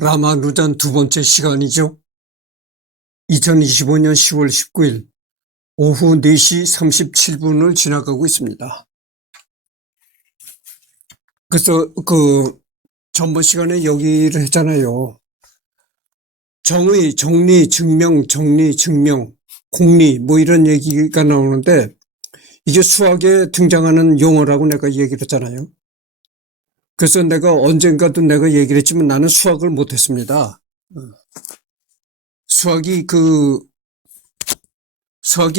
라마누잔 두 번째 시간이죠. 2025년 10월 19일 오후 4시 37분을 지나가고 있습니다. 그래서 전번 시간에 여기를 했잖아요. 정의, 정리, 증명, 정리, 증명, 공리 뭐 이런 얘기가 나오는데 이게 수학에 등장하는 용어라고 내가 얘기를 했잖아요. 그래서 내가 언젠가도 내가 얘기를 했지만 나는 수학을 못했습니다. 수학이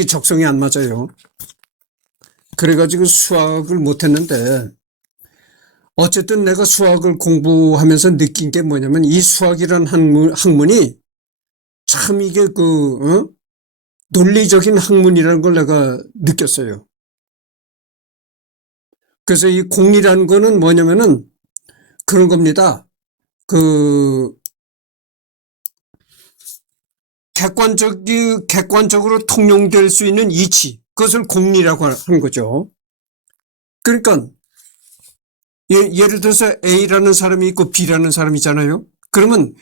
적성이 안 맞아요. 그래가지고 수학을 못했는데 어쨌든 내가 수학을 공부하면서 느낀 게 뭐냐면 이 수학이란 학문이 참 이게 논리적인 학문이라는 걸 내가 느꼈어요. 그래서 이 공리라는 거는 뭐냐면은 그런 겁니다. 객관적으로 통용될 수 있는 이치, 그것을 공리라고 하는 거죠. 그러니까 예를 들어서 A라는 사람이 있고 B라는 사람이 있잖아요. 그러면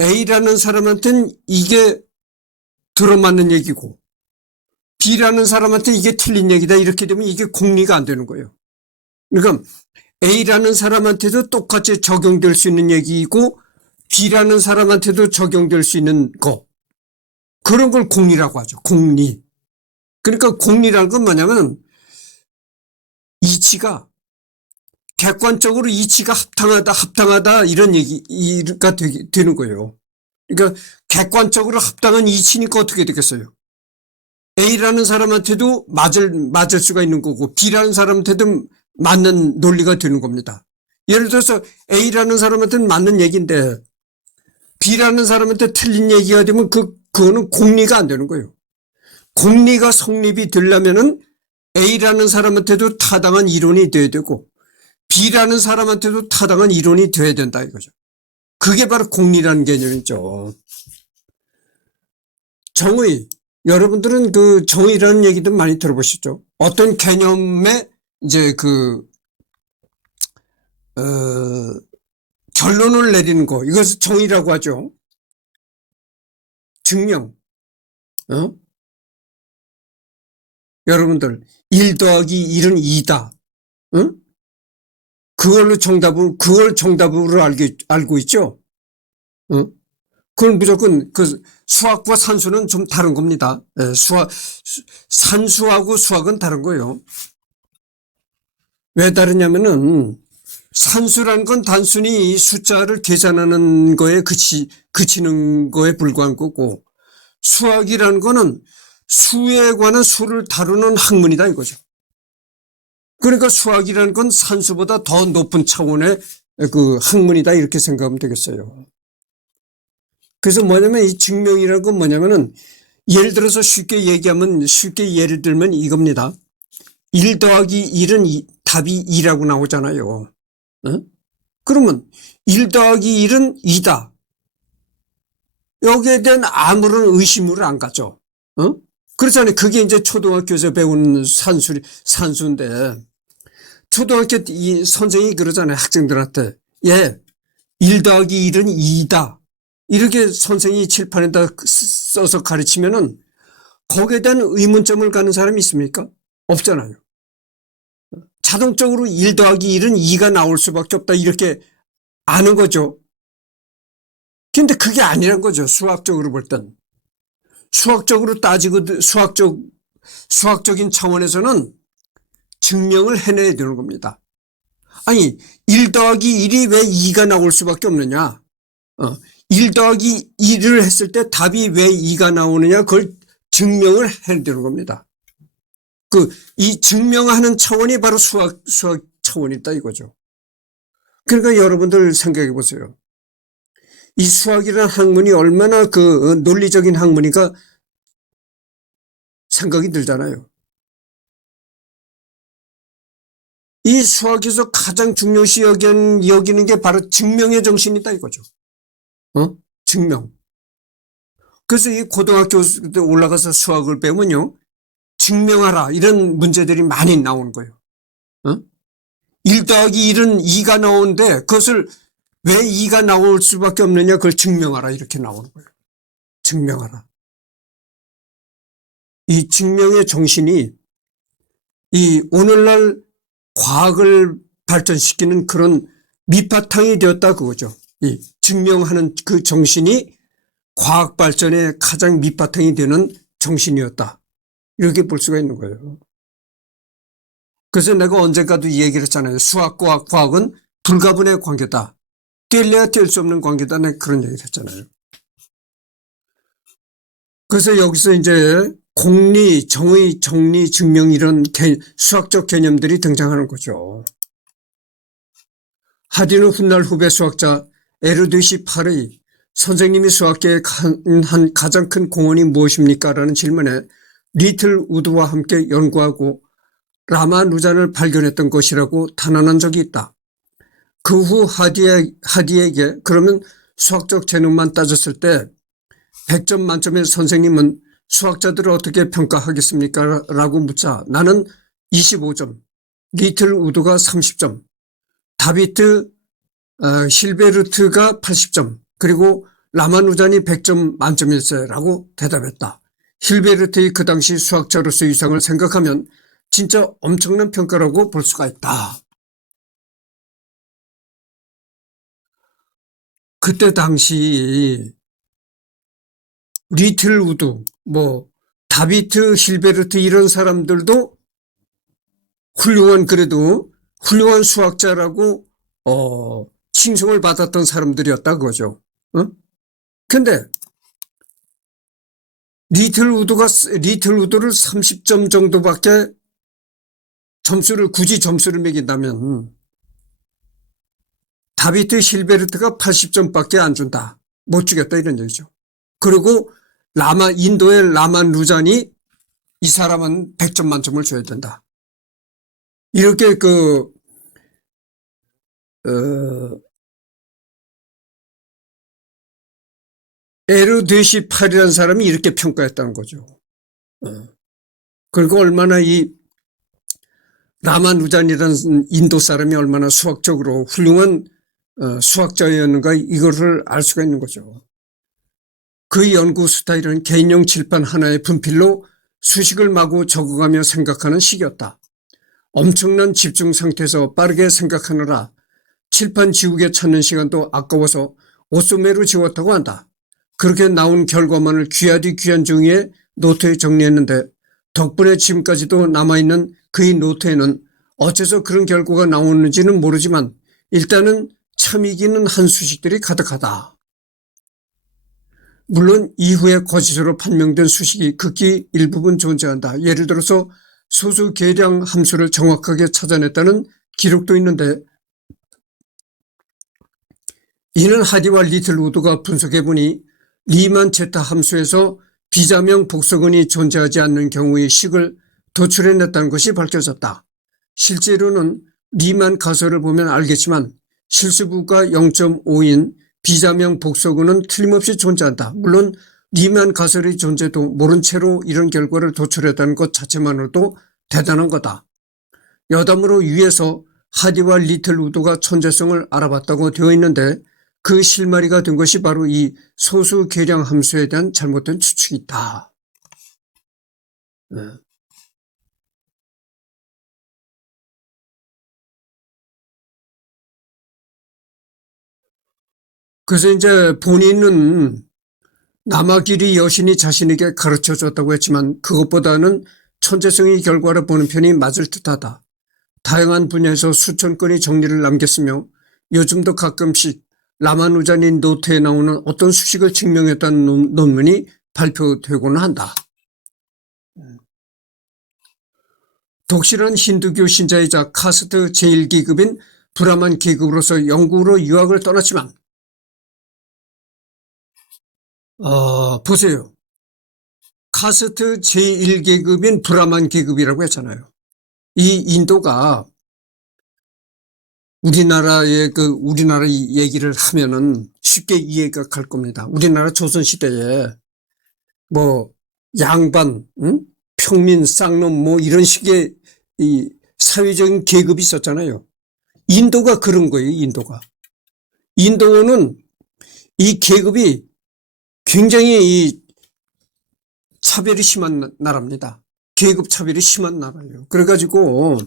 A라는 사람한테는 이게 들어맞는 얘기고 B라는 사람한테 이게 틀린 얘기다 이렇게 되면 이게 공리가 안 되는 거예요. 그러니까 A라는 사람한테도 똑같이 적용될 수 있는 얘기이고 B라는 사람한테도 적용될 수 있는 거, 그런 걸 공리라고 하죠. 공리. 그러니까 공리라는 건 뭐냐면 이치가 객관적으로 이치가 합당하다 이런 얘기가 되는 거예요. 그러니까 객관적으로 합당한 이치니까 어떻게 되겠어요? A라는 사람한테도 맞을 수가 있는 거고 B라는 사람한테도 맞는 논리가 되는 겁니다. 예를 들어서 A라는 사람한테는 맞는 얘기인데 B라는 사람한테 틀린 얘기가 되면 그거는 공리가 안 되는 거예요. 공리가 성립이 되려면은 A라는 사람한테도 타당한 이론이 돼야 되고 B라는 사람한테도 타당한 이론이 돼야 된다 이거죠. 그게 바로 공리라는 개념이죠. 정의, 여러분들은 정의라는 얘기도 많이 들어보셨죠. 어떤 개념에 이제 결론을 내리는 거, 이것을 정의라고 하죠. 증명, 여러분들 1 더하기 1은 2다. 그걸 정답으로 알고 있죠. 그건 무조건 수학과 산수는 좀 다른 겁니다. 산수하고 수학은 다른 거예요. 왜 다르냐면은 산수라는 건 단순히 숫자를 계산하는 거에 그치는 거에 불과한 거고 수학이라는 거는 수에 관한 수를 다루는 학문이다 이거죠. 그러니까 수학이라는 건 산수보다 더 높은 차원의 학문이다 이렇게 생각하면 되겠어요. 그래서 뭐냐면 이 증명이라는 건 뭐냐면은 예를 들어서 쉽게 예를 들면 이겁니다. 1 더하기 1은 답이 2라고 나오잖아요. 그러면 1 더하기 1은 2다. 여기에 대한 아무런 의심으로 안 가죠. 그렇잖아요. 그게 이제 초등학교에서 배우는 산수인데 초등학교 이 선생님이 그러잖아요. 학생들한테. 1 더하기 1은 2다. 이렇게 선생님이 칠판에다 써서 가르치면은 거기에 대한 의문점을 가는 사람이 있습니까? 없잖아요. 자동적으로 1 더하기 1은 2가 나올 수밖에 없다 이렇게 아는 거죠. 근데 그게 아니란 거죠. 수학적으로 볼 땐. 수학적으로 따지고 수학적인 차원에서는 증명을 해내야 되는 겁니다. 아니 1 더하기 1이 왜 2가 나올 수밖에 없느냐. 1 더하기 1을 했을 때 답이 왜 2가 나오느냐 그걸 증명을 해야 되는 겁니다. 이 증명하는 차원이 바로 수학 차원이다 이거죠. 그러니까 여러분들 생각해 보세요. 이 수학이라는 학문이 얼마나 논리적인 학문이가 생각이 들잖아요. 이 수학에서 가장 중요시 여기는 게 바로 증명의 정신이다 이거죠. 증명. 그래서 이 고등학교 때 올라가서 수학을 배우면요. 증명하라 이런 문제들이 많이 나오는 거예요. 1 더하기 1은 2가 나오는데 그것을 왜 이가 나올 수밖에 없느냐 그걸 증명하라 이렇게 나오는 거예요. 증명하라. 이 증명의 정신이 이 오늘날 과학을 발전시키는 그런 밑바탕이 되었다 그거죠. 이 증명하는 그 정신이 과학 발전의 가장 밑바탕이 되는 정신이었다. 이렇게 볼 수가 있는 거예요. 그래서 내가 언젠가도 이 얘기를 했잖아요. 수학과 과학은 불가분의 관계다. 뗄래야 뗄 수 없는 관계다. 내가 그런 얘기를 했잖아요. 그래서 여기서 이제 공리, 정의, 정리, 증명 이런 수학적 개념들이 등장하는 거죠. 하디는 훗날 후배 수학자 에르두시 팔의 선생님이 수학계에 한 가장 큰 공헌이 무엇입니까? 라는 질문에 리틀 우드와 함께 연구하고 라마누잔을 발견했던 것이라고 단언한 적이 있다. 그 후 하디에게 그러면 수학적 재능만 따졌을 때 100점 만점의 선생님은 수학자들을 어떻게 평가하겠습니까? 라고 묻자 나는 25점, 리틀 우드가 30점, 다비트 힐베르트가 80점, 그리고 라마누잔이 100점 만점일세라고 대답했다. 힐베르트의 그 당시 수학자로서의 위상을 생각하면 진짜 엄청난 평가라고 볼 수가 있다. 그때 당시 리틀 우드, 다비트, 힐베르트 이런 사람들도 그래도 훌륭한 수학자라고 칭송을 받았던 사람들이었다 그거죠. 근데 리틀 우드를 30점 정도밖에 굳이 점수를 매긴다면 다비트 힐베르트가 80점밖에 안 준다. 못 주겠다 이런 얘기죠. 그리고 인도의 라마누잔이 이 사람은 100점 만점을 줘야 된다. 이렇게 에르데시팔이라는 사람이 이렇게 평가했다는 거죠. 그리고 얼마나 이 라마누잔이라는 인도 사람이 얼마나 수학적으로 훌륭한 수학자였는가 이거를 알 수가 있는 거죠. 그 연구 스타일은 개인용 칠판 하나의 분필로 수식을 마구 적어가며 생각하는 식이었다. 엄청난 집중 상태에서 빠르게 생각하느라 칠판 지우개 찾는 시간도 아까워서 옷소매로 지웠다고 한다. 그렇게 나온 결과만을 귀하디 귀한 종이에 노트에 정리했는데 덕분에 지금까지도 남아있는 그의 노트에는 어째서 그런 결과가 나오는지는 모르지만 일단은 참이기는 한 수식들이 가득하다. 물론 이후에 거짓으로 판명된 수식이 극히 일부분 존재한다. 예를 들어서 소수 계량 함수를 정확하게 찾아냈다는 기록도 있는데 이는 하디와 리틀 우드가 분석해보니 리만 제타 함수에서 비자명 복소근이 존재하지 않는 경우의 식을 도출해냈다는 것이 밝혀졌다. 실제로는 리만 가설을 보면 알겠지만 실수부가 0.5인 비자명 복소근은 틀림없이 존재한다. 물론 리만 가설의 존재도 모른 채로 이런 결과를 도출했다는 것 자체만으로도 대단한 거다. 여담으로 위에서 하디와 리틀 우드가 천재성을 알아봤다고 되어 있는데 그 실마리가 된 것이 바로 이 소수 계량 함수에 대한 잘못된 추측이다. 그래서 이제 본인은 남아길이 여신이 자신에게 가르쳐줬다고 했지만 그것보다는 천재성의 결과를 보는 편이 맞을 듯하다. 다양한 분야에서 수천 건의 정리를 남겼으며 요즘도 가끔씩 라마누잔인 노트에 나오는 어떤 수식을 증명했다는 논문이 발표되고는 한다. 독실한 힌두교 신자이자 카스트 제1계급인 브라만 계급으로서 영국으로 유학을 떠났지만 보세요. 카스트 제1계급인 브라만 계급이라고 했잖아요. 이 인도가 우리나라 얘기를 하면은 쉽게 이해가 갈 겁니다. 우리나라 조선시대에 양반, 평민, 쌍놈 이런 식의 이 사회적인 계급이 있었잖아요. 인도가 그런 거예요, 인도가. 인도는 이 계급이 굉장히 이 차별이 심한 나라입니다. 계급 차별이 심한 나라예요. 그래가지고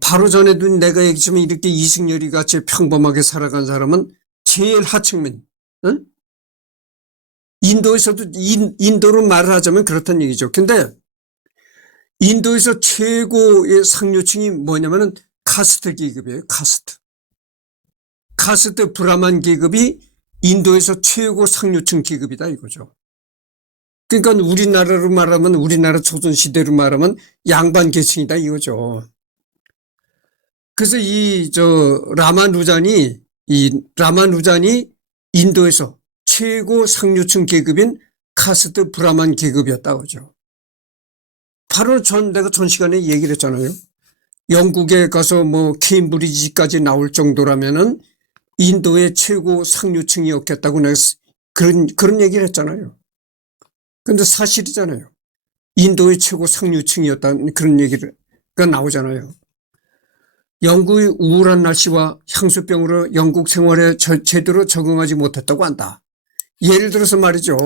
바로 전에도 내가 얘기했지만 이렇게 이승열이 같이 평범하게 살아간 사람은 제일 하층민, 응? 인도에서도 인도로 말을 하자면 그렇다는 얘기죠. 근데 인도에서 최고의 상류층이 뭐냐면은 카스트 계급이에요. 카스트 브라만 계급이 인도에서 최고 상류층 계급이다 이거죠. 그러니까 우리나라로 말하면 우리나라 조선시대로 말하면 양반 계층이다 이거죠. 그래서 라마누잔이 인도에서 최고 상류층 계급인 카스트 브라만 계급이었다고 하죠. 바로 내가 전 시간에 얘기를 했잖아요. 영국에 가서 뭐 케임브리지까지 나올 정도라면은 인도의 최고 상류층이었겠다고 내가 그런 얘기를 했잖아요. 근데 사실이잖아요. 인도의 최고 상류층이었다는 그런 얘기가 나오잖아요. 영국의 우울한 날씨와 향수병으로 영국 생활에 제대로 적응하지 못했다고 한다. 예를 들어서 말이죠.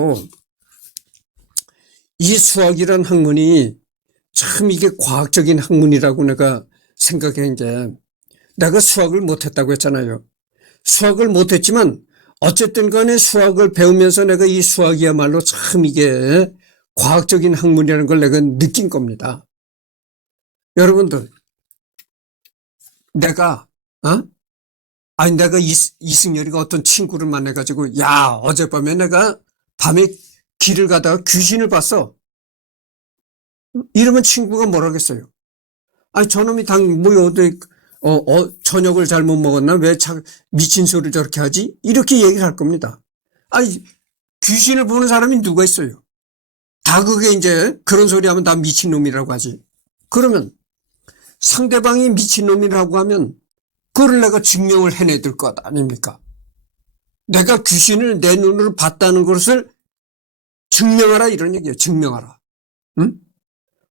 이 수학이란 학문이 참 이게 과학적인 학문이라고 내가 생각한 게 내가 수학을 못했다고 했잖아요. 수학을 못했지만 어쨌든 간에 수학을 배우면서 내가 이 수학이야말로 참 이게 과학적인 학문이라는 걸 내가 느낀 겁니다. 여러분들 내가 이승열이가 어떤 친구를 만나가지고 야 어젯밤에 내가 밤에 길을 가다가 귀신을 봤어. 이러면 친구가 뭐라겠어요? 아니 저놈이 저녁을 잘못 먹었나? 왜 미친 소리를 저렇게 하지? 이렇게 얘기를 할 겁니다. 아니 귀신을 보는 사람이 누가 있어요? 다 그게 이제 그런 소리 하면 다 미친놈이라고 하지. 그러면 상대방이 미친놈이라고 하면 그걸 내가 증명을 해내들 것 아닙니까? 내가 귀신을 내 눈으로 봤다는 것을 증명하라 이런 얘기예요. 증명하라. 응?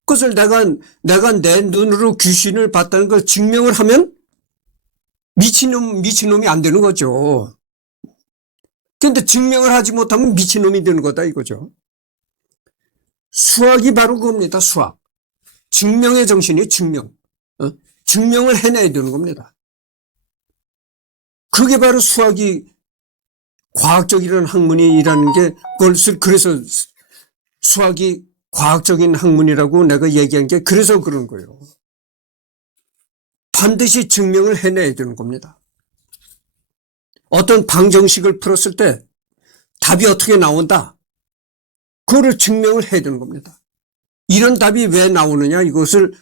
그것을 내가 내 눈으로 귀신을 봤다는 걸 증명을 하면 미친놈이 안 되는 거죠. 그런데 증명을 하지 못하면 미친놈이 되는 거다 이거죠. 수학이 바로 그겁니다. 수학. 증명의 정신이 증명. 증명을 해내야 되는 겁니다. 그게 바로 수학이 과학적이라는 학문이라는 게 그래서 수학이 과학적인 학문이라고 내가 얘기한 게 그래서 그런 거예요. 반드시 증명을 해내야 되는 겁니다. 어떤 방정식을 풀었을 때 답이 어떻게 나온다. 그거를 증명을 해야 되는 겁니다. 이런 답이 왜 나오느냐 이것을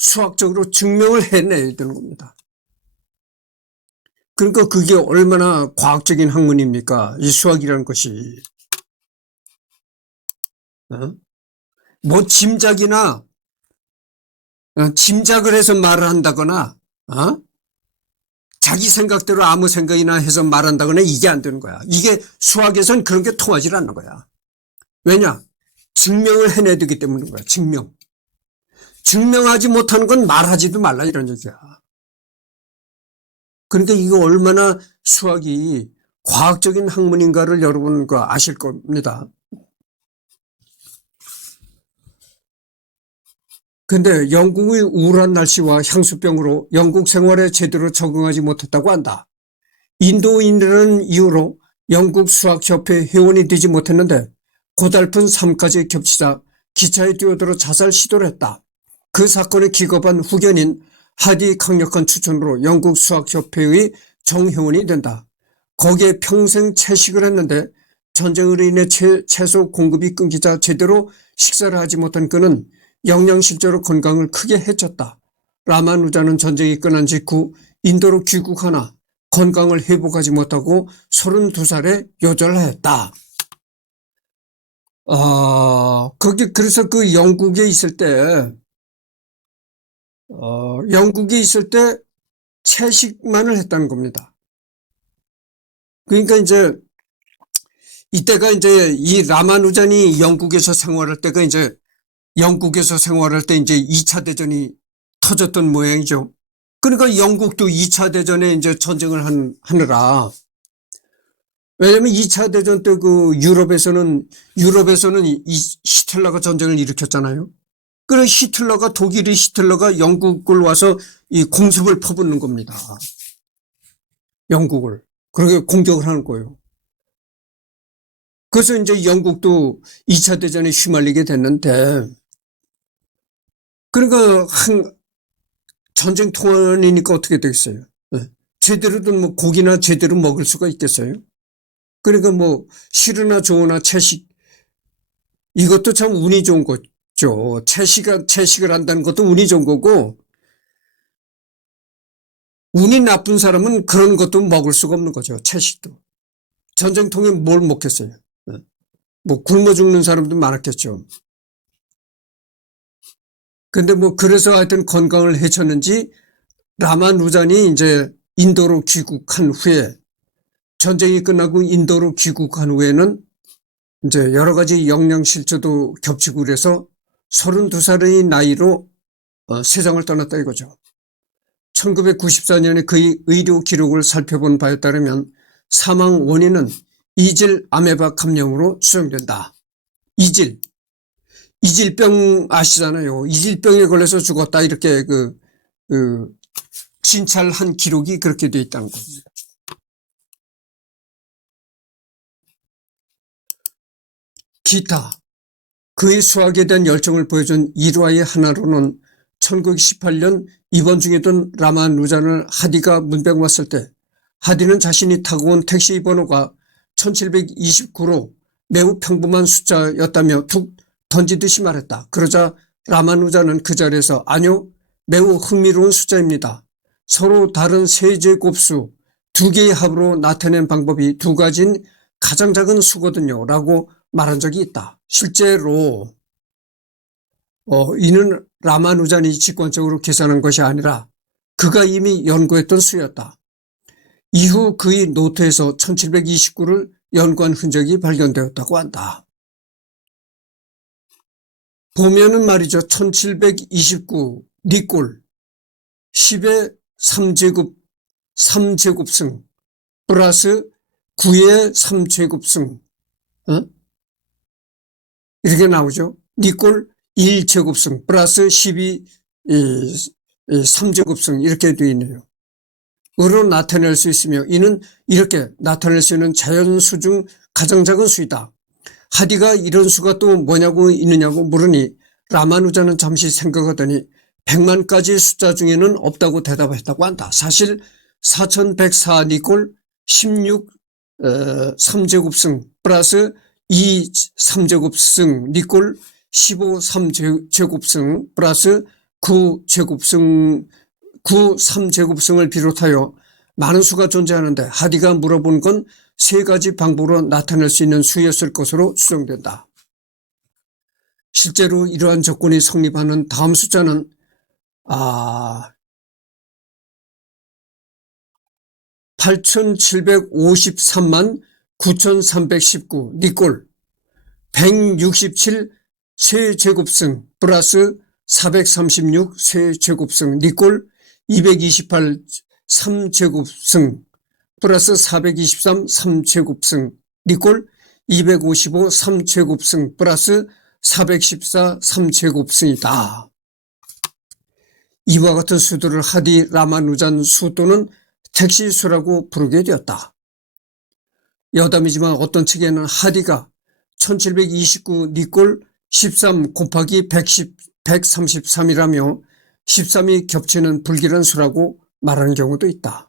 수학적으로 증명을 해내야 되는 겁니다. 그러니까 그게 얼마나 과학적인 학문입니까? 이 수학이라는 것이. 뭐 짐작을 해서 말을 한다거나 자기 생각대로 아무 생각이나 해서 말한다거나 이게 안 되는 거야. 이게 수학에선 그런 게 통하지 않는 거야. 왜냐? 증명을 해내야 되기 때문인 거야. 증명하지 못하는 건 말하지도 말라 이런 얘기야. 그러니까 이거 얼마나 수학이 과학적인 학문인가를 여러분 아실 겁니다. 근데 영국의 우울한 날씨와 향수병으로 영국 생활에 제대로 적응하지 못했다고 한다. 인도인이라는 이유로 영국 수학협회 회원이 되지 못했는데 고달픈 삶까지 겹치자 기차에 뛰어들어 자살 시도를 했다. 그 사건에 기겁한 후견인 하디 강력한 추천으로 영국 수학협회의 정회원이 된다. 거기에 평생 채식을 했는데 전쟁으로 인해 채소 공급이 끊기자 제대로 식사를 하지 못한 그는 영양실조로 건강을 크게 해쳤다. 라마누자는 전쟁이 끝난 직후 인도로 귀국하나 건강을 회복하지 못하고 32살에 요절했다. 그래서 그 영국에 있을 때 채식만을 했다는 겁니다. 그러니까 이때가 이 라마누잔이 영국에서 생활할 때 2차 대전이 터졌던 모양이죠. 그러니까 영국도 2차 대전에 이제 전쟁을 하느라, 왜냐면 2차 대전 때 그 유럽에서는 이 히틀러가 전쟁을 일으켰잖아요. 그래 히틀러가 영국을 와서 이 공습을 퍼붓는 겁니다. 영국을. 그렇게 공격을 하는 거예요. 그래서 이제 영국도 2차 대전에 휘말리게 됐는데, 그러니까 전쟁 통원이니까 어떻게 되겠어요? 네. 제대로든 뭐 고기나 제대로 먹을 수가 있겠어요? 그러니까 뭐 싫으나 좋으나 채식, 이것도 참 운이 좋은 거죠. 채식을 한다는 것도 운이 좋은 거고, 운이 나쁜 사람은 그런 것도 먹을 수가 없는 거죠. 채식도. 전쟁통에 뭘 먹겠어요? 네. 뭐 굶어 죽는 사람도 많았겠죠. 근데 뭐 그래서 하여튼 건강을 해쳤는지 라마누잔이 이제 인도로 귀국한 후에, 전쟁이 끝나고 인도로 귀국한 후에는 이제 여러 가지 영양실조도 겹치고 그래서 32살의 나이로 세상을 떠났다 이거죠. 1994년에 그의 의료 기록을 살펴본 바에 따르면 사망 원인은 이질 아메바 감염으로 추정된다. 이질병 아시잖아요. 이질병에 걸려서 죽었다 이렇게 진찰한 기록이 그렇게 돼 있다는 겁니다. 기타 그의 수학에 대한 열정을 보여준 일화의 하나로는 1918년 입원 중이던 라마누잔을 하디가 문병 왔을 때 하디는 자신이 타고 온 택시 번호가 1729로 매우 평범한 숫자였다며 툭 던지듯이 말했다. 그러자 라마누잔은 그 자리에서 아니요, 매우 흥미로운 숫자입니다. 서로 다른 세제곱수 두 개의 합으로 나타낸 방법이 두 가지인 가장 작은 수거든요 라고 말한 적이 있다. 실제로 이는 라마누잔이 직관적으로 계산한 것이 아니라 그가 이미 연구했던 수였다. 이후 그의 노트에서 1729를 연구한 흔적이 발견되었다고 한다. 보면은 말이죠. 1729 니꼴 10의 3제곱승 플러스 9의 3제곱승 이렇게 나오죠. 니꼴 1제곱승 플러스 12 3제곱승 이렇게 되어 있네요. 으로 나타낼 수 있으며 이는 이렇게 나타낼 수 있는 자연수 중 가장 작은 수이다. 하디가 이런 수가 또 뭐냐고 있느냐고 물으니 라마누잔은 잠시 생각하더니 100만까지 숫자 중에는 없다고 대답했다고 한다. 사실 4104 니꼴 16 3제곱승 플러스 2 3제곱승 니꼴 15 3제곱승 플러스 9 3제곱승을 비롯하여 많은 수가 존재하는데 하디가 물어본 건 세 가지 방법으로 나타낼 수 있는 수였을 것으로 추정된다. 실제로 이러한 조건이 성립하는 다음 숫자는 8753만 9319 니꼴 167 세제곱승 플러스 436 세제곱승 니꼴 228 3제곱승 플러스 423 3제곱승 니꼴 255 3제곱승 플러스 414 3제곱승이다. 이와 같은 수들을 하디 라마누잔 수 또는 택시수라고 부르게 되었다. 여담이지만 어떤 책에는 하디가 1729 니꼴 13 곱하기 133이라며 13이 겹치는 불길한 수라고 말하는 경우도 있다.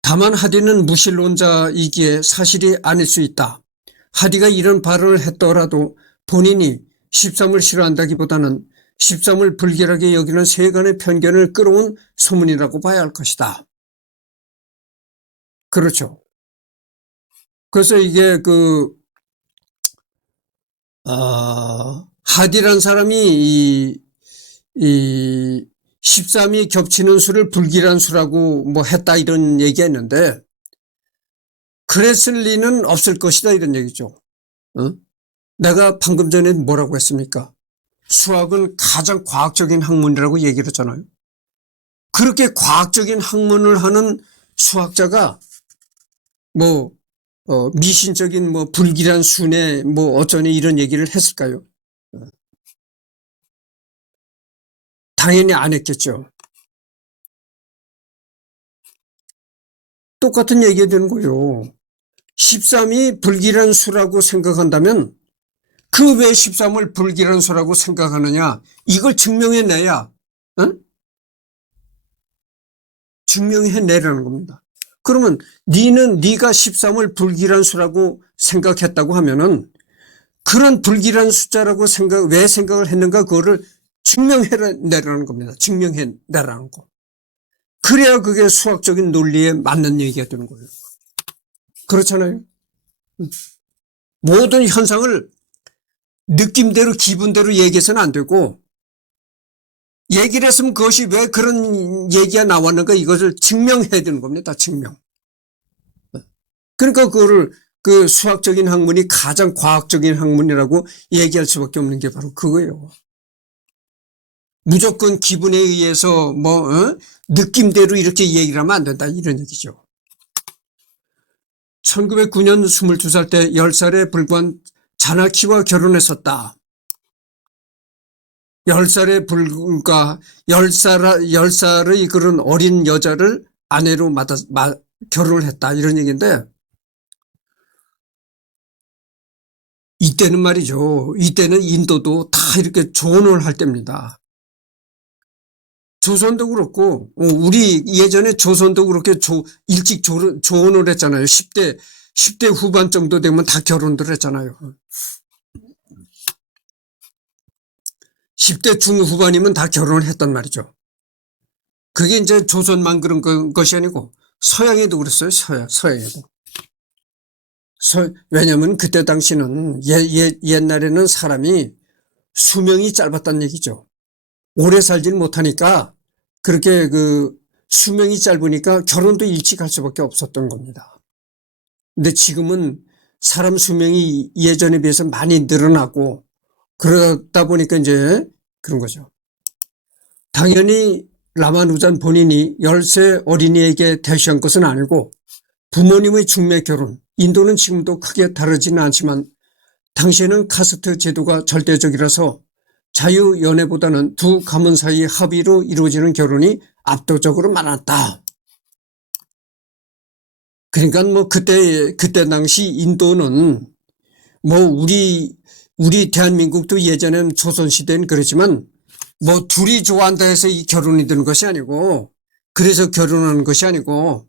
다만 하디는 무신론자이기에 사실이 아닐 수 있다. 하디가 이런 발언을 했더라도 본인이 13을 싫어한다기보다는 13을 불길하게 여기는 세간의 편견을 끌어온 소문이라고 봐야 할 것이다. 그렇죠. 그래서 이게 하디란 사람이 이 13이 겹치는 수를 불길한 수라고 뭐 했다 이런 얘기했는데 그랬을 리는 없을 것이다 이런 얘기죠. 내가 방금 전에 뭐라고 했습니까? 수학은 가장 과학적인 학문이라고 얘기를 했잖아요. 그렇게 과학적인 학문을 하는 수학자가 미신적인 불길한 순회 어쩌니 이런 얘기를 했을까요? 당연히 안 했겠죠. 똑같은 얘기가 되는 거예요. 13이 불길한 수라고 생각한다면 그 왜 13을 불길한 수라고 생각하느냐, 이걸 증명해내야, 증명해내라는 겁니다. 그러면 네가 13을 불길한 수라고 생각했다고 하면은 그런 불길한 숫자라고 왜 생각을 했는가, 그거를 증명해내라는 겁니다. 증명해내라는 거. 그래야 그게 수학적인 논리에 맞는 얘기가 되는 거예요. 그렇잖아요. 모든 현상을 느낌대로 기분대로 얘기해서는 안 되고, 얘기를 했으면 그것이 왜 그런 얘기가 나왔는가, 이것을 증명해야 되는 겁니다. 증명. 그러니까 그거를 그 수학적인 학문이 가장 과학적인 학문이라고 얘기할 수밖에 없는 게 바로 그거예요. 무조건 기분에 의해서 느낌대로 이렇게 얘기를 하면 안 된다, 이런 얘기죠. 1909년 22살 때 10살에 불과한 자나키와 결혼했었다. 10살에 불과 10살의 그런 어린 여자를 아내로 결혼을 했다, 이런 얘기인데, 이때는 말이죠. 이때는 인도도 다 이렇게 조언을 할 때입니다. 조선도 그렇고, 우리 예전에 조선도 그렇게 일찍 조언을 했잖아요. 10대 후반 정도 되면 다 결혼들 했잖아요. 10대 중후반이면 다 결혼을 했단 말이죠. 그게 이제 조선만 그런 것이 아니고 서양에도 그랬어요. 서양에도. 왜냐면 그때 당시는 옛날에는 사람이 수명이 짧았다는 얘기죠. 오래 살질 못하니까, 그렇게 수명이 짧으니까 결혼도 일찍 할 수밖에 없었던 겁니다. 근데 지금은 사람 수명이 예전에 비해서 많이 늘어나고 그러다 보니까 이제 그런 거죠. 당연히 라마누잔 본인이 10세 어린이에게 대시한 것은 아니고 부모님의 중매 결혼, 인도는 지금도 크게 다르지는 않지만 당시에는 카스트 제도가 절대적이라서 자유연애보다는 두 가문 사이 합의로 이루어지는 결혼이 압도적으로 많았다. 그러니까 그때 당시 인도는 우리 대한민국도 예전엔 조선시대는 그렇지만 둘이 좋아한다 해서 이 결혼이 되는 것이 아니고, 그래서 결혼하는 것이 아니고,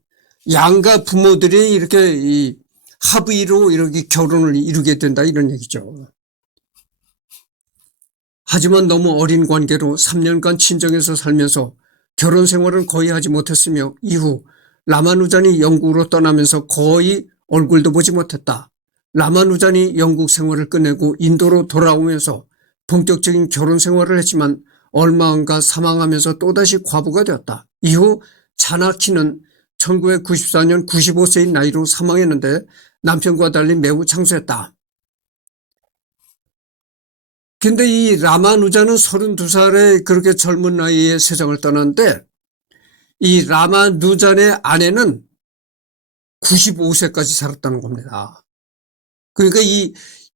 양가 부모들이 이렇게 합의로 이렇게 결혼을 이루게 된다, 이런 얘기죠. 하지만 너무 어린 관계로 3년간 친정에서 살면서 결혼 생활을 거의 하지 못했으며 이후 라마누잔이 영국으로 떠나면서 거의 얼굴도 보지 못했다. 라마누잔이 영국 생활을 끝내고 인도로 돌아오면서 본격적인 결혼 생활을 했지만 얼마 안가 사망하면서 또다시 과부가 되었다. 이후 자나키는 1994년 95세의 나이로 사망했는데 남편과 달리 매우 장수했다. 근데 이 라마누자는 32살에 그렇게 젊은 나이에 세상을 떠났는데, 이 라마누잔의 아내는 95세까지 살았다는 겁니다. 그러니까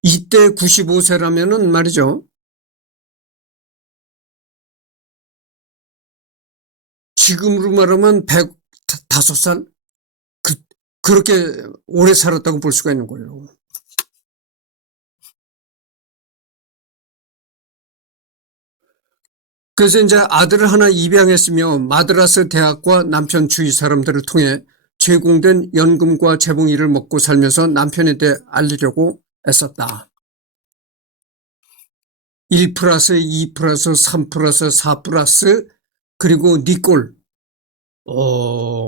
이때 95세라면은 말이죠. 지금으로 말하면 105살? 그렇게 오래 살았다고 볼 수가 있는 거예요. 그래서 이제 아들을 하나 입양했으며 마드라스 대학과 남편 주위 사람들을 통해 제공된 연금과 재봉이를 먹고 살면서 남편에 대해 알리려고 애썼다. 1 플러스 2 플러스 3 플러스 4 플러스 그리고 니꼴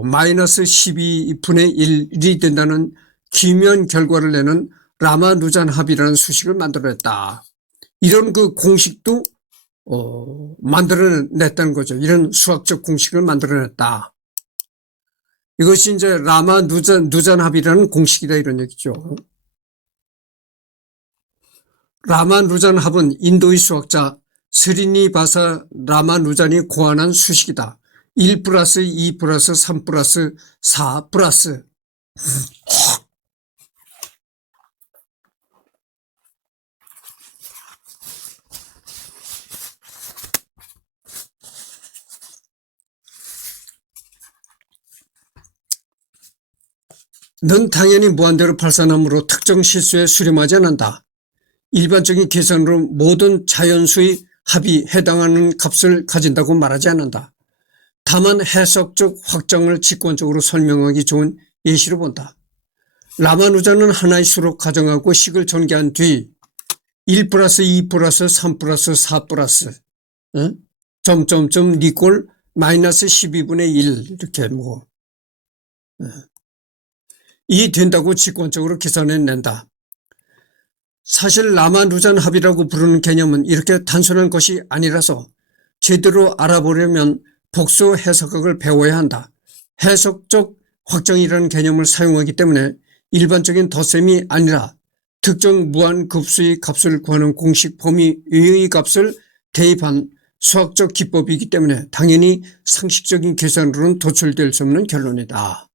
마이너스 12분의 1이 된다는 기묘한 결과를 내는 라마누잔 합이라는 수식을 만들어냈다. 이런 그 공식도 만들어냈다는 거죠. 이런 수학적 공식을 만들어냈다. 이것이 이제 라마누잔 합이라는 공식이다, 이런 얘기죠. 라마누잔 합은 인도의 수학자 스리니바사 라마누잔이 고안한 수식이다. 1 플러스 2 플러스 3 플러스 4 플러스. 는 당연히 무한대로 발산하므로 특정 실수에 수렴하지 않는다. 일반적인 계산으로 모든 자연수의 합이 해당하는 값을 가진다고 말하지 않는다. 다만 해석적 확정을 직관적으로 설명하기 좋은 예시로 본다. 라마누잔은 하나의 수로 가정하고 식을 전개한 뒤 1 플러스 2 플러스 3 플러스 4 플러스 점점점 리꼴 마이너스 12분의 1 이렇게 이 된다고 직관적으로 계산해낸다. 사실 라마누잔 합이라고 부르는 개념은 이렇게 단순한 것이 아니라서 제대로 알아보려면 복수 해석학을 배워야 한다. 해석적 확정이라는 개념을 사용하기 때문에 일반적인 덧셈이 아니라 특정 무한급수의 값을 구하는 공식 범위 외의 값을 대입한 수학적 기법이기 때문에 당연히 상식적인 계산으로는 도출될 수 없는 결론이다.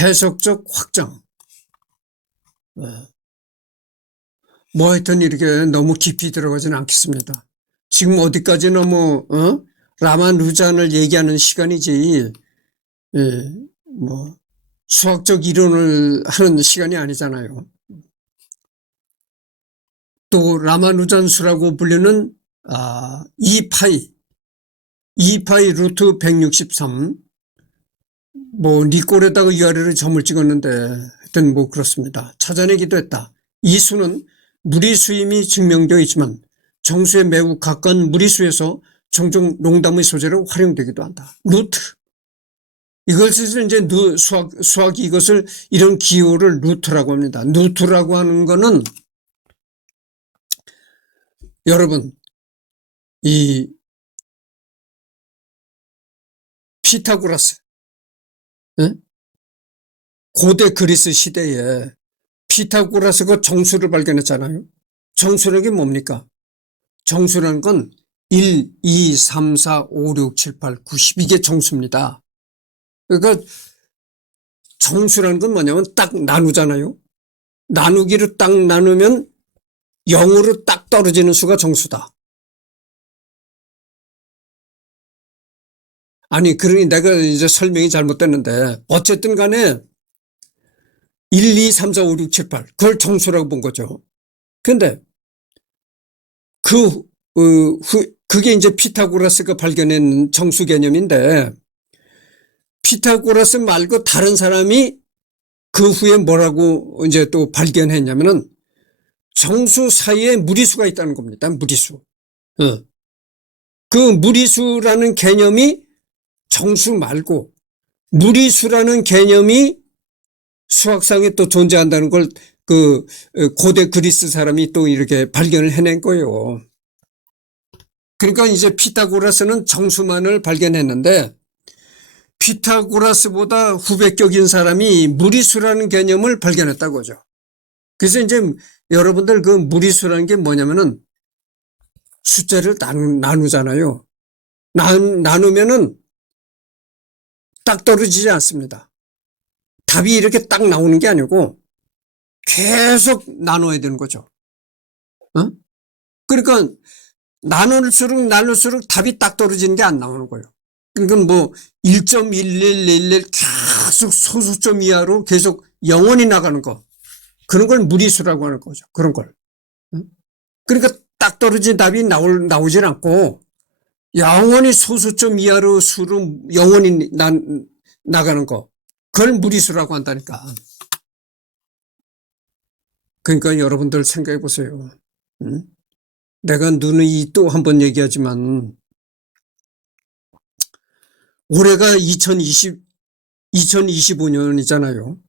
해석적 확정. 하여튼 이렇게 너무 깊이 들어가지는 않겠습니다. 지금 어디까지나 라마누잔을 얘기하는 시간이지, 수학적 이론을 하는 시간이 아니잖아요. 또 라마누잔수라고 불리는 2파이 루트 163, 리꼴에다가 위아래로 점을 찍었는데 하여튼 그렇습니다. 찾아내기도 했다. 이 수는 무리수임이 증명되어 있지만 정수에 매우 가까운 무리수에서 종종 농담의 소재로 활용되기도 한다. 루트. 이것을 이제 수학이 이것을 이런 기호를 루트라고 합니다. 루트라고 하는 거는 여러분 이 피타고라스 고대 그리스 시대에 피타고라스가 정수를 발견했잖아요. 정수라는 게 뭡니까? 정수라는 건 1, 2, 3, 4, 5, 6, 7, 8, 9, 10 이게 정수입니다. 그러니까 정수라는 건 뭐냐면 딱 나누잖아요. 나누기로 딱 나누면 0으로 딱 떨어지는 수가 정수다. 아니 그러니 내가 이제 설명이 잘못됐는데 어쨌든 간에 1, 2, 3, 4, 5, 6, 7, 8 그걸 정수라고 본 거죠. 근데 그게 이제 피타고라스가 발견한 정수 개념인데 피타고라스 말고 다른 사람이 그 후에 뭐라고 이제 또 발견했냐면은 정수 사이에 무리수가 있다는 겁니다. 무리수. 그 무리수라는 개념이 정수 말고 무리수라는 개념이 수학상에 또 존재한다는 걸 그 고대 그리스 사람이 또 이렇게 발견을 해낸 거예요. 그러니까 이제 피타고라스는 정수만을 발견했는데 피타고라스보다 후배격인 사람이 무리수라는 개념을 발견했다고 하죠. 그래서 이제 여러분들 그 무리수라는 게 뭐냐면은 숫자를 나누잖아요. 나누면은 딱 떨어지지 않습니다. 답이 이렇게 딱 나오는 게 아니고 계속 나눠야 되는 거죠. 그러니까 나눌수록 답이 딱 떨어지는 게 안 나오는 거예요. 그러니까 1.1111 계속 소수점 이하로 계속 영원히 나가는 거. 그런 걸 무리수라고 하는 거죠. 그런 걸. 그러니까 딱 떨어진 답이 나오질 않고 영원히 소수점 이하로 수로 영원히 나가는 거. 그걸 무리수라고 한다니까. 그러니까 여러분들 생각해 보세요. 내가 누누이 또 한 번 얘기하지만 올해가 2025년이잖아요.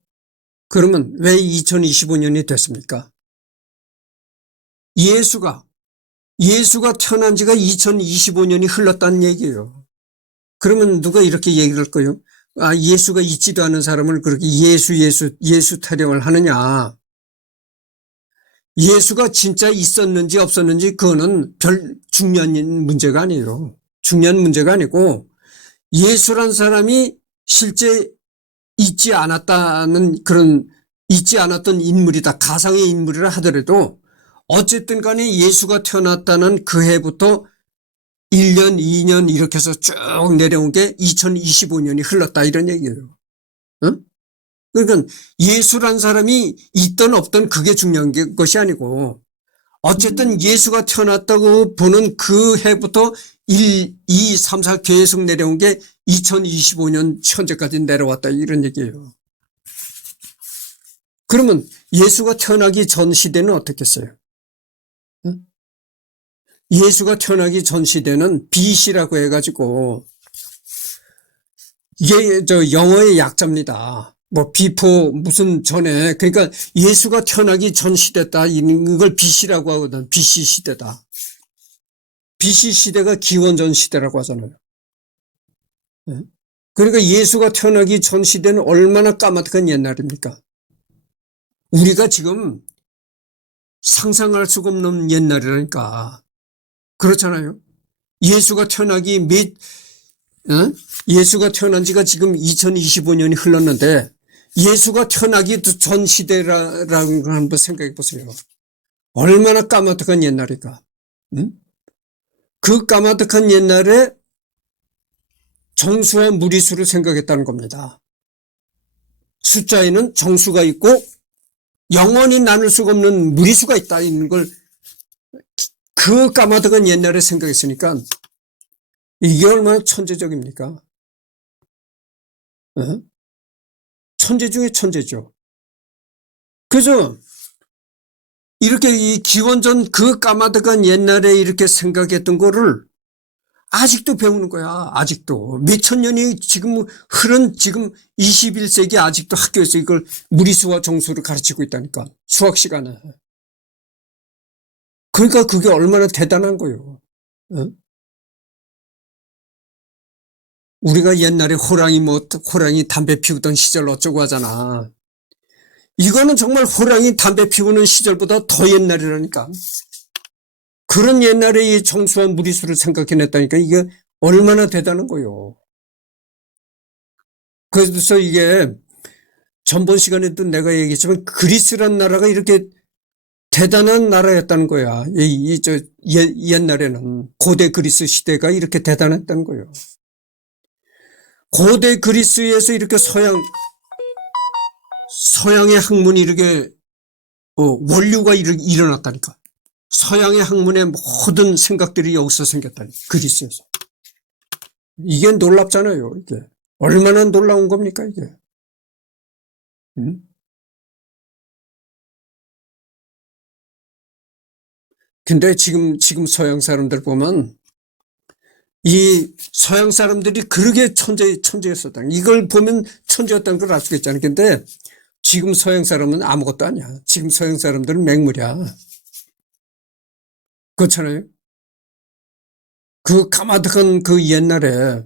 그러면 왜 2025년이 됐습니까? 예수가 태어난 지가 2025년이 흘렀다는 얘기예요. 그러면 누가 이렇게 얘기를 할 거예요? 예수가 있지도 않은 사람을 그렇게 예수 타령을 하느냐. 예수가 진짜 있었는지 없었는지 그거는 별 중요한 문제가 아니에요. 중요한 문제가 아니고 예수란 사람이 실제 있지 않았다는 그런 있지 않았던 인물이다. 가상의 인물이라 하더라도 어쨌든 간에 예수가 태어났다는 그 해부터 1년, 2년 이렇게 해서 쭉 내려온 게 2025년이 흘렀다 이런 얘기예요. 응? 그러니까 예수란 사람이 있든 없든 그게 중요한 것이 아니고 어쨌든 예수가 태어났다고 보는 그 해부터 1, 2, 3, 4 계속 내려온 게 2025년 현재까지 내려왔다 이런 얘기예요. 그러면 예수가 태어나기 전 시대는 어떻겠어요? 예수가 태어나기 전 시대는 BC라고 해가지고 이게 저 영어의 약자입니다. 뭐 비포 무슨 전에 그러니까 예수가 태어나기 전 시대다 이걸 BC라고 하거든. BC 시대다. BC 시대가 기원전 시대라고 하잖아요. 그러니까 예수가 태어나기 전 시대는 얼마나 까마득한 옛날입니까? 우리가 지금 상상할 수가 없는 옛날이라니까. 그렇잖아요. 예수가 태어나기 예수가 태어난 지가 지금 2025년이 흘렀는데 예수가 태어나기 전 시대라는 걸 한번 생각해 보세요. 얼마나 까마득한 옛날일까. 그 까마득한 옛날에 정수와 무리수를 생각했다는 겁니다. 숫자에는 정수가 있고 영원히 나눌 수가 없는 무리수가 있다 있는 걸 그 까마득한 옛날에 생각했으니까 이게 얼마나 천재적입니까? 천재 중에 천재죠. 그래서 이렇게 이 기원전 그 까마득한 옛날에 이렇게 생각했던 거를 아직도 배우는 거야. 아직도. 몇천 년이 지금 흐른 지금 21세기 아직도 학교에서 이걸 무리수와 정수를 가르치고 있다니까. 수학 시간에. 그러니까 그게 얼마나 대단한 거예요. 우리가 옛날에 호랑이 담배 피우던 시절 어쩌고 하잖아. 이거는 정말 호랑이 담배 피우는 시절보다 더 옛날이라니까. 그런 옛날에 이 정수와 무리수를 생각해냈다니까 이게 얼마나 대단한 거요. 그래서 이게 전번 시간에도 내가 얘기했지만 그리스란 나라가 이렇게 대단한 나라였다는 거야. 옛날에는 고대 그리스 시대가 이렇게 대단했다는 거예요. 고대 그리스에서 이렇게 서양의 학문이 이렇게 원류가 일어났다니까. 서양의 학문의 모든 생각들이 여기서 생겼다니까. 그리스에서. 이게 놀랍잖아요. 이게 얼마나 놀라운 겁니까 이게. 근데 지금 서양 사람들 보면 이 서양 사람들이 그렇게 천재였었다. 이걸 보면 천재였다는 걸 알 수가 있잖아요. 근데 지금 서양 사람은 아무것도 아니야. 지금 서양 사람들은 맹물이야. 그렇잖아요. 그 까마득한 그 옛날에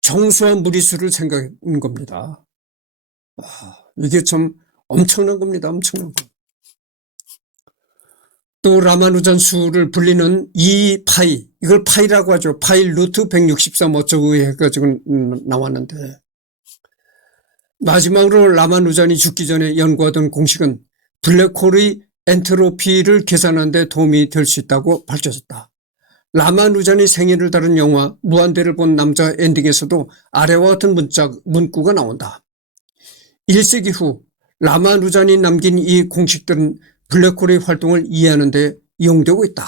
정수와 무리수를 생각하는 겁니다. 이게 참 엄청난 겁니다. 엄청난 거. 또 라마누잔 수를 불리는 이 파이, 이걸 파이라고 하죠. 파이 루트 163 어쩌고 해가지고 나왔는데 마지막으로 라마누잔이 죽기 전에 연구하던 공식은 블랙홀의 엔트로피를 계산하는 데 도움이 될 수 있다고 밝혀졌다. 라마누잔의 생애를 다룬 영화 무한대를 본 남자 엔딩에서도 아래와 같은 문구가 나온다. 1세기 후 라마누잔이 남긴 이 공식들은 블랙홀의 활동을 이해하는 데 이용되고 있다.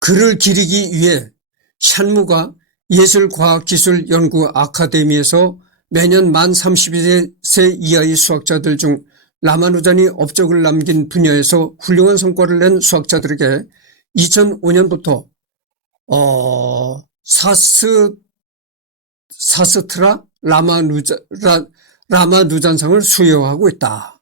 그를 기리기 위해 샨무가 예술과학기술연구 아카데미에서 매년 만 30세 이하의 수학자들 중 라마누잔이 업적을 남긴 분야에서 훌륭한 성과를 낸 수학자들에게 2005년부터 사스트라 라마누잔상을 수여하고 있다.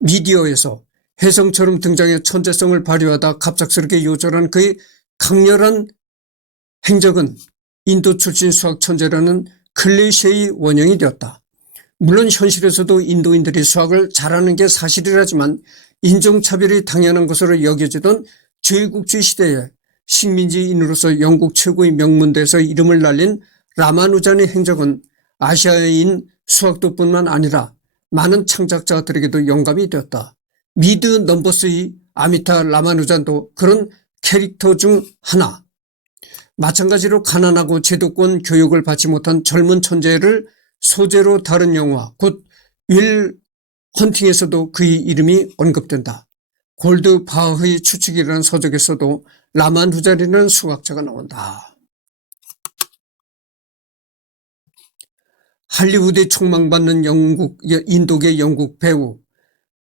미디어에서 혜성처럼 등장해 천재성을 발휘하다 갑작스럽게 요절한 그의 강렬한 행적은 인도 출신 수학 천재라는 클리셰의 원형이 되었다. 물론 현실에서도 인도인들이 수학을 잘하는 게 사실이라지만 인종차별이 당연한 것으로 여겨지던 제국주의 시대에 식민지인으로서 영국 최고의 명문대에서 이름을 날린 라마누잔의 행적은 아시아인 수학도뿐만 아니라 많은 창작자들에게도 영감이 되었다. 미드 넘버스의 아미타 라마누잔도 그런 캐릭터 중 하나. 마찬가지로 가난하고 제도권 교육을 받지 못한 젊은 천재를 소재로 다룬 영화 곧 윌 헌팅에서도 그의 이름이 언급된다. 골드 바흐의 추측이라는 서적에서도 라마누잔이라는 수학자가 나온다. 할리우드에 촉망받는 인도계 영국 배우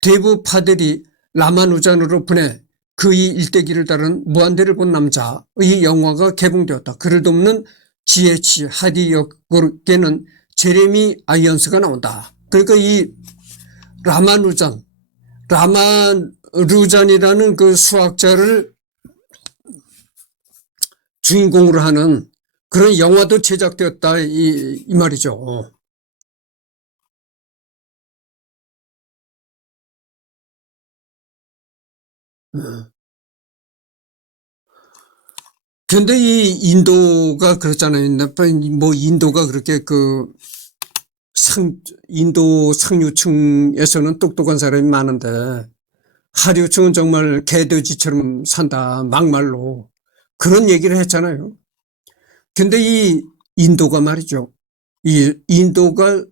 데브 파델이 라마누잔으로 분해 그의 일대기를 다룬 무한대를 본 남자의 영화가 개봉되었다. 그를 돕는 G.H. 하디 역에는 제레미 아이언스가 나온다. 그러니까 이 라마누잔이라는 그 수학자를 주인공으로 하는 그런 영화도 제작되었다 이 말이죠. 그런데 이 인도가 그렇잖아요. 뭐 인도가 그렇게 인도 상류층에서는 똑똑한 사람이 많은데 하류층은 정말 개돼지처럼 산다. 막말로. 그런 얘기를 했잖아요. 근데 이 인도가 말이죠. 이 인도가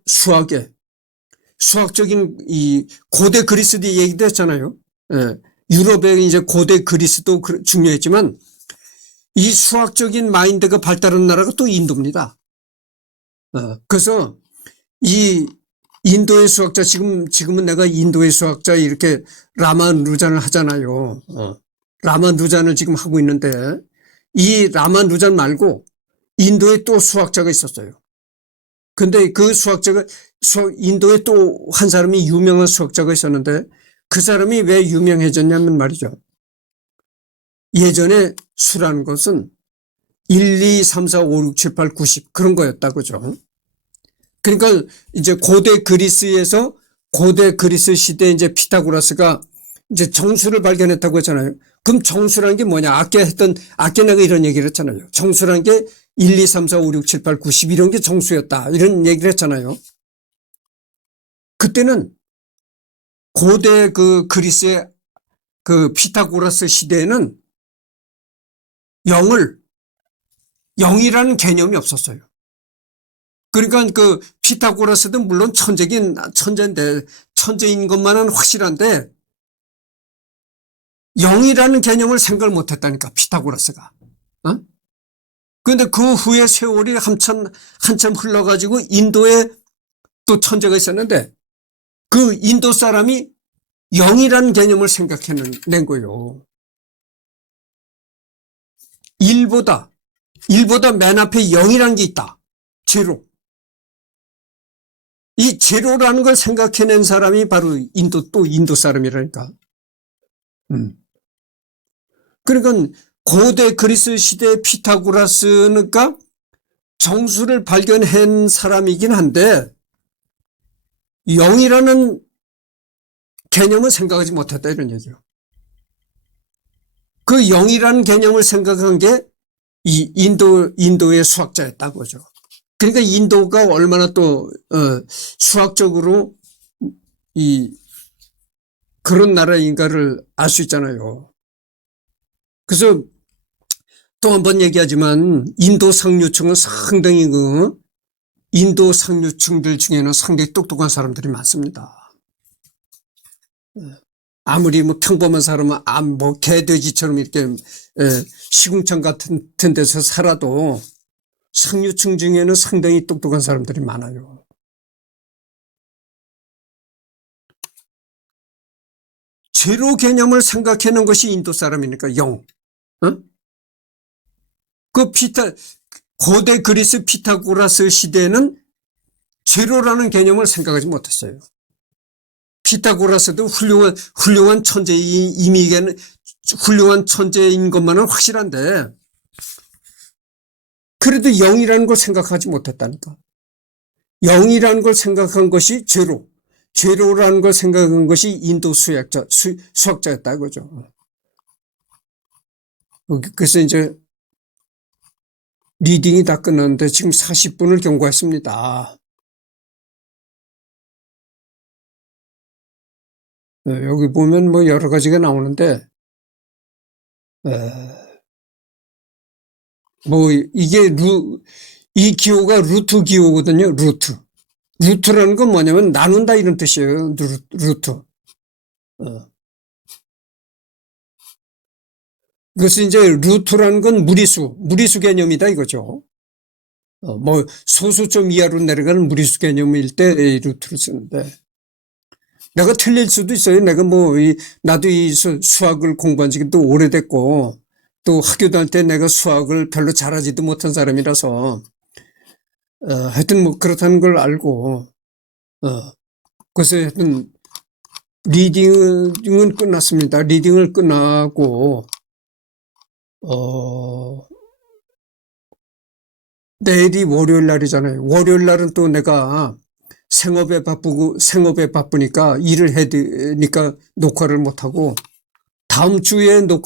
수학적인 이 고대 그리스도 얘기도 했잖아요. 예. 유럽의 이제 고대 그리스도 중요했지만 이 수학적인 마인드가 발달한 나라가 또 인도입니다. 그래서 이 인도의 수학자 지금은 내가 인도의 수학자 이렇게 라마누잔을 하잖아요. 라마누잔을 지금 하고 있는데 이 라마누잔 말고 인도에 또 수학자가 있었어요. 근데 그 인도에 또 한 사람이 유명한 수학자가 있었는데 그 사람이 왜 유명해졌냐면 말이죠. 예전에 수라는 것은 1, 2, 3, 4, 5, 6, 7, 8, 9, 10 그런 거였다. 그죠? 그러니까 이제 고대 그리스 시대에 이제 피타고라스가 이제 정수를 발견했다고 했잖아요. 그럼 정수라는 게 뭐냐? 아까 내가 이런 얘기를 했잖아요. 정수라는 게 1, 2, 3, 4, 5, 6, 7, 8, 9, 10 이런 게 정수였다. 이런 얘기를 했잖아요. 그때는 고대 그리스의 피타고라스 시대에는 0이라는 개념이 없었어요. 그러니까 피타고라스도 물론 천재인 것만은 확실한데 0이라는 개념을 생각을 못 했다니까, 피타고라스가. 그런데 그 후에 세월이 한참 흘러가지고 인도에 또 천재가 있었는데 그 인도 사람이 0이라는 개념을 생각해낸 거예요. 1보다 맨 앞에 0이라는 게 있다. 제로. 이 제로라는 걸 생각해낸 사람이 바로 인도 사람이라니까. 그러니까 고대 그리스 시대 피타고라스니까 정수를 발견한 사람이긴 한데 0이라는 개념은 생각하지 못했다 이런 얘기예요. 그 0이라는 개념을 생각한 게 이 인도의 수학자였다고 그죠. 그러니까 인도가 얼마나 또 수학적으로 그런 나라인가를 알 수 있잖아요. 그래서 또 한 번 얘기하지만 인도 상류층은 상당히 인도 상류층들 중에는 상당히 똑똑한 사람들이 많습니다. 아무리 뭐 평범한 사람은 뭐 개돼지처럼 이렇게 시궁창 같은 데서 살아도 상류층 중에는 상당히 똑똑한 사람들이 많아요. 제로 개념을 생각해낸 것이 인도 사람이니까 0. 고대 그리스 피타고라스 시대에는 제로라는 개념을 생각하지 못했어요. 피타고라스도 훌륭한 훌륭한 천재인 것만은 확실한데 그래도 0이라는 걸 생각하지 못했다니까. 0이라는 걸 생각한 것이 제로. 제로라는 걸 생각한 것이 인도 수학자였다 이거죠. 그래서 이제 리딩이 다 끝났는데 지금 40분을 경과했습니다. 여기 보면 뭐 여러 가지가 나오는데, 뭐 이게 이 기호가 루트 기호거든요. 루트. 루트라는 건 뭐냐면 나눈다 이런 뜻이에요. 루트. 그래서 이제 루트라는 건 무리수 개념이다 이거죠. 뭐 소수점 이하로 내려가는 무리수 개념일 때 루트를 쓰는데, 내가 틀릴 수도 있어요. 내가 나도 이 수학을 공부한 지가 또 오래됐고, 또 학교 다닐 때 내가 수학을 별로 잘하지도 못한 사람이라서, 하여튼 뭐 그렇다는 걸 알고, 그래서 하여튼 리딩은 끝났습니다. 리딩을 끝나고, 내일이 월요일 날이잖아요. 월요일 날은 또 내가 생업에 바쁘니까 일을 해야 되니까 녹화를 못하고, 다음 주에 녹화